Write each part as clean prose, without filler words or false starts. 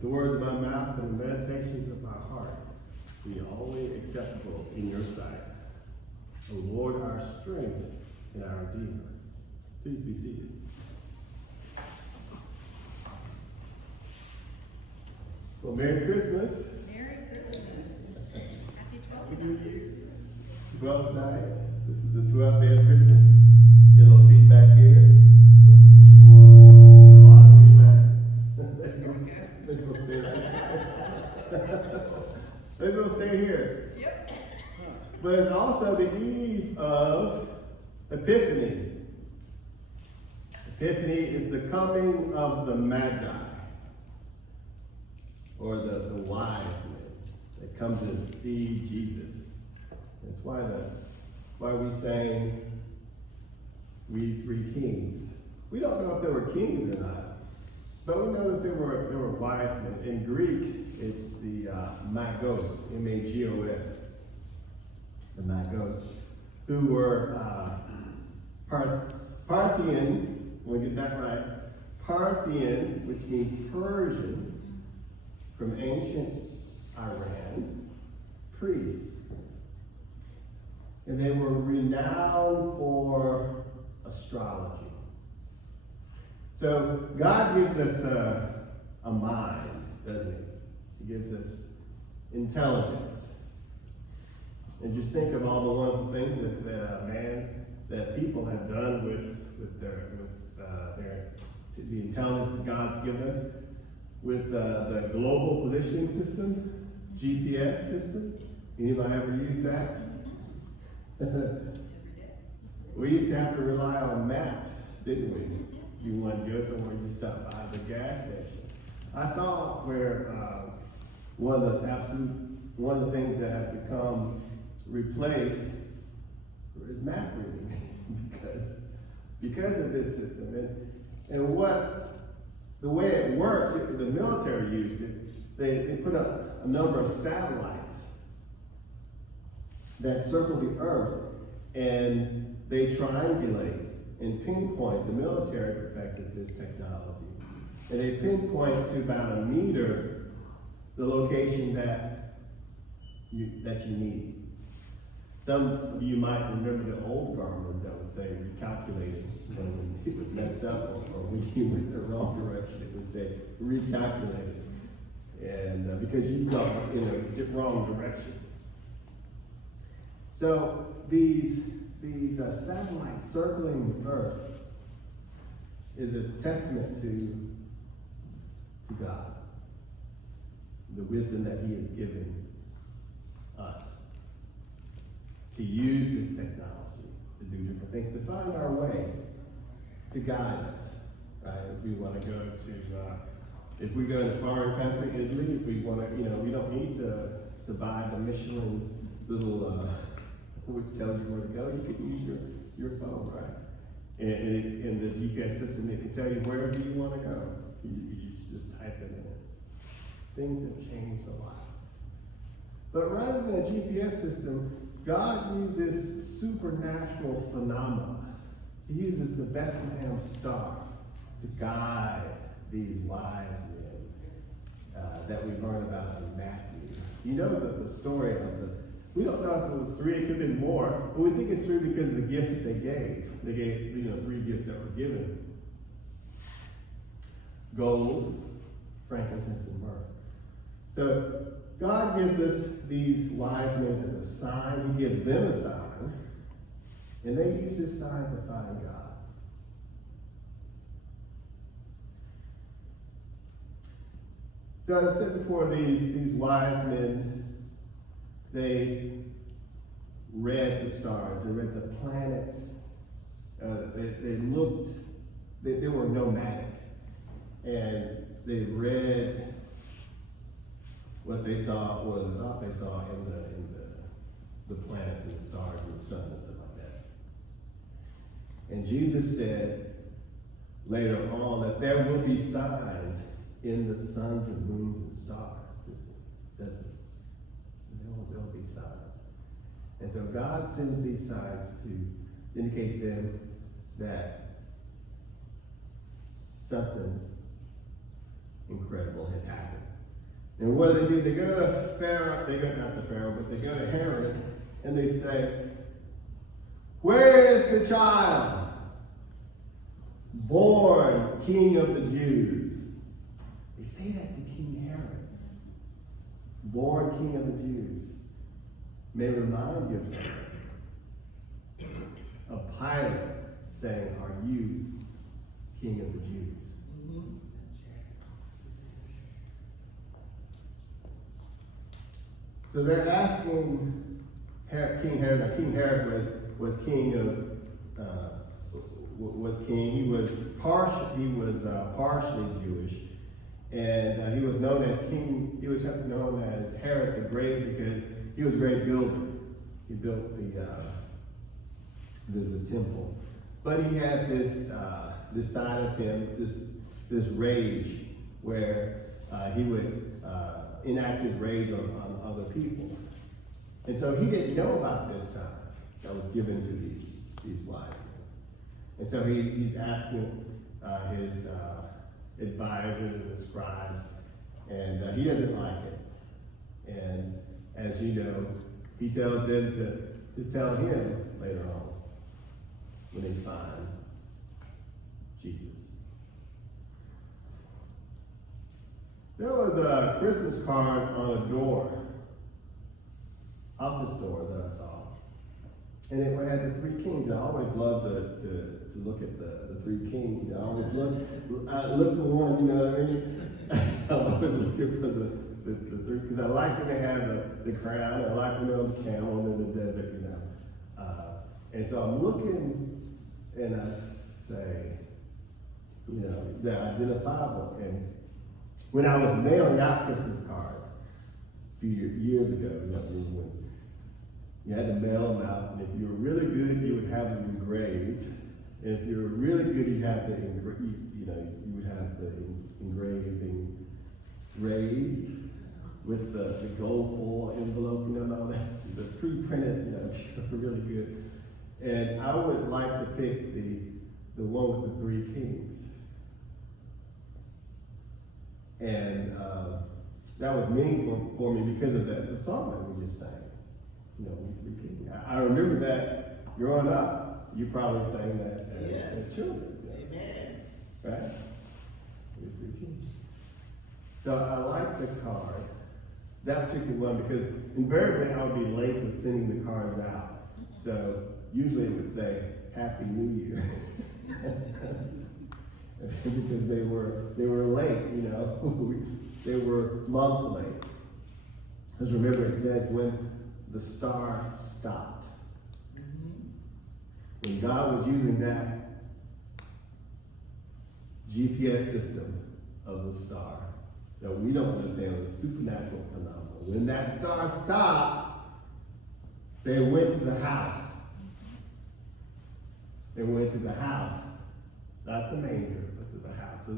Let the words of my mouth and the meditations of my heart be always acceptable in your sight. O Lord, our strength and our Redeemer. Please be seated. Well, Merry Christmas. Merry Christmas. Happy 12th New night. Year. 12th night. This is the 12th day of Christmas. Get a little feedback here. A lot of feedback. Maybe we'll stay right. Maybe we'll stay here. Yep. But it's also the eve of Epiphany. Epiphany is the coming of the Magi, or the wise men that come to see Jesus. That's why we sang "We Three Kings." We don't know if there were kings or not, but we know that there were wise men. In Greek, it's the magos, M-A-G-O-S, the magos, who were Parthian. We get that right. Parthian, which means Persian, from ancient Iran, priests. And they were renowned for astrology. So God gives us a mind, doesn't he? He gives us intelligence. And just think of all the wonderful things that people have done with the intelligence that God's given us, with the global positioning system, GPS system. Anybody ever use that? We used to have to rely on maps, didn't we? You wanted to go somewhere, you stopped by the gas station. I saw where one of the things that have become replaced is map reading because of this system. And the way it works, the military used it. They put up a number of satellites that circle the earth, and they triangulate and pinpoint. The military perfected this technology, and they pinpoint to about a meter the location that you need. Some of you might remember the old Garmin that would say recalculating when it was messed up, or when you went in the wrong direction, it would say recalculating, and because you got in the wrong direction. So these satellites circling the Earth is a testament to God, the wisdom that He has given us to use this technology to do different things, to find our way, to guide us. Right? If we want to go if we go to a foreign country, Italy, if we want to, we don't need to buy the Michelin little. Which tells you where to go. You can use your phone, right? And the GPS system, it can tell you wherever you want to go. You just type it in. Things have changed a lot. But rather than a GPS system, God uses supernatural phenomena. He uses the Bethlehem star to guide these wise men that we learn about in Matthew. You know the story of we don't know if it was 3, it could have been more, but we think it's 3 because of the gifts that they gave. They gave, 3 gifts that were given. Gold, frankincense, and myrrh. So God gives us these wise men as a sign. He gives them a sign, and they use this sign to find God. So as I said before, these wise men, they read the stars, they read the planets, they were nomadic, and they read what they saw, or they thought they saw in the planets and the stars and the sun and stuff like that. And Jesus said later on that there will be signs in the suns and moons and stars. Doesn't it? There'll be signs. And so God sends these signs to indicate them that something incredible has happened. And what do? They go to Pharaoh, not to Pharaoh, but they go to Herod, and they say, "Where is the child born King of the Jews?" They say that to King Herod. Born King of the Jews. May remind you of something. Of Pilate saying, "Are you King of the Jews?" So they're asking King Herod. Now, King Herod was king of was king. He was partially Jewish, and he was known as king. He was known as Herod the Great because he was a great builder. He built the temple, but he had this side of him, this rage, where he would enact his rage on other people. And so he didn't know about this sign that was given to these wise men. And so he's asking his advisors and the scribes, and he doesn't like it. And as you know, he tells them to tell him later on when they find Jesus. There was a Christmas card on a door, office door that I saw. And it had the three kings. I always loved to look at the three kings. You know, I always look for one, you know what I mean? I always looking for the three, because I like when they have the crown. I like when they're on the camel and in the desert, you know. And so I'm looking, and I say, you know, they're identifiable. And when I was mailing out Christmas cards a few years ago, you know, when you had to mail them out, and if you were really good, you would have them engraved. And if you were really good, you would have the engraving raised with the gold foil envelope, you know, and all that, the pre-printed, you know, if you were really good. And I would like to pick the one with the three kings. And that was meaningful for me because of the song that we just sang. You know, I remember that growing up, you probably sang that as children. Amen. Right? So I like the card, that particular one, because invariably I would be late with sending the cards out. So usually it would say, "Happy New Year." Because they were late, you know. They were months late. Because remember, it says when the star stopped. When God was using that GPS system of the star that we don't understand, was supernatural phenomenon. When that star stopped, they went to the house. They went to the house, not the manger, but to the house. So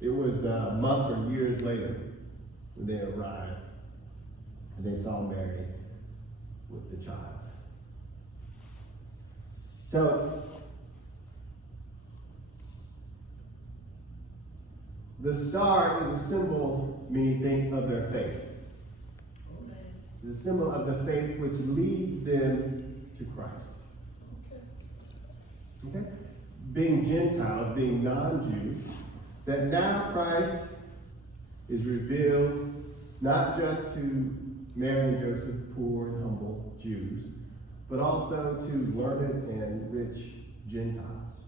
it was months or years later when they arrived, and they saw Mary with the child. So the star is a symbol, many think, of their faith. It's a symbol of the faith which leads them to Christ. Okay? Being Gentiles, being non-Jews, that now Christ is revealed not just to Mary and Joseph, poor and humble Jews, but also to learned and rich Gentiles.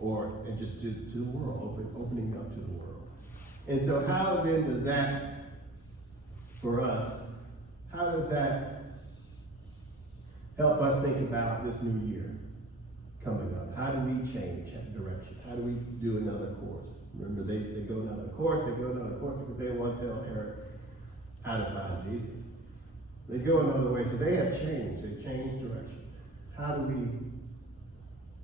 And just to the world, opening up to the world. And so how then does that, for us, how does that help us think about this new year coming up? How do we change direction? How do we do another course? Remember, they go another course because they want to tell Herod how to find Jesus. They go another way, so they have changed. They've changed direction. How do we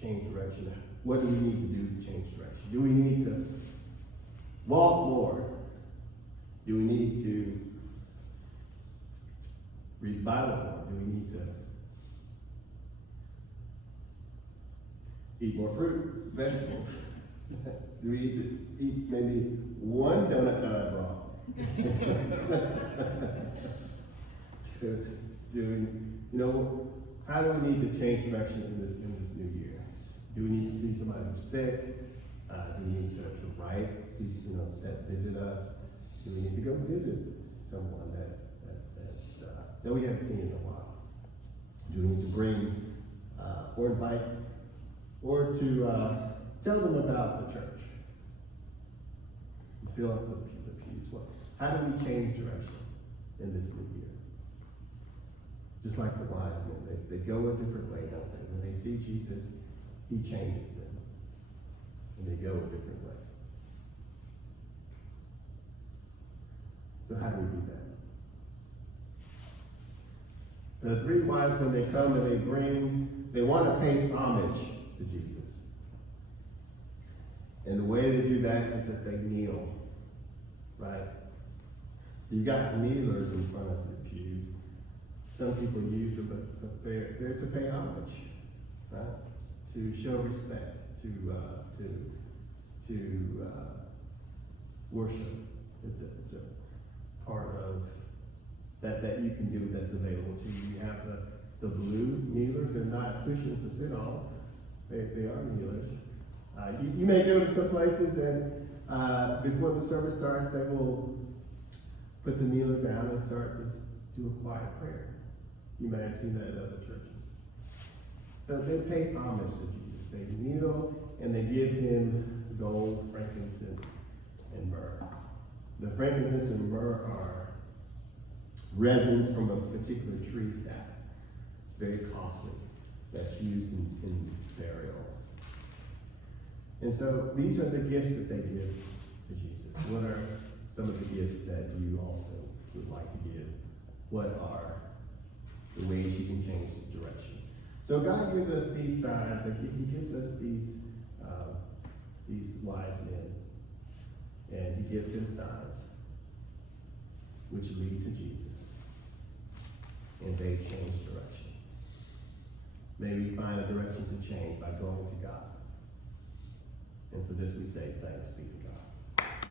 change direction? What do we need to do to change direction? Do we need to walk more? Do we need to read the Bible more? Do we need to eat more fruit, vegetables? Do we need to eat maybe one donut that I brought? How do we need to change direction in this new year? Do we need to see somebody who's sick? Do we need to write people, that visit us? Do we need to go visit someone that we haven't seen in a while? Do we need to bring or invite or to tell them about the church? Fill up the pews. How do we change direction in this new year? Just like the wise men, they go a different way, don't they? When they see Jesus, he changes them. And they go a different way. So how do we do that? The three wise men, they come and they want to pay homage to Jesus. And the way they do that is that they kneel, right? You got kneelers in front of the pews. Some people use them, but they're to pay homage, right? To show respect, to worship. It's a part of that you can do that's available to you. You have the blue kneelers. They're not cushions to sit on. They are kneelers. You may go to some places and before the service starts, they will put the kneeler down and start to do a quiet prayer. You may have seen that at other churches. So they pay homage to Jesus. They kneel and they give him gold, frankincense, and myrrh. The frankincense and myrrh are resins from a particular tree sap, very costly, that's used in burial. And so these are the gifts that they give to Jesus. What are some of the gifts that you also would like to give? What are the ways you can change direction? So God gives us these signs, he gives us these wise men, and he gives them signs which lead to Jesus, and they change direction. May we find a direction to change by going to God. And for this we say, thanks be to God.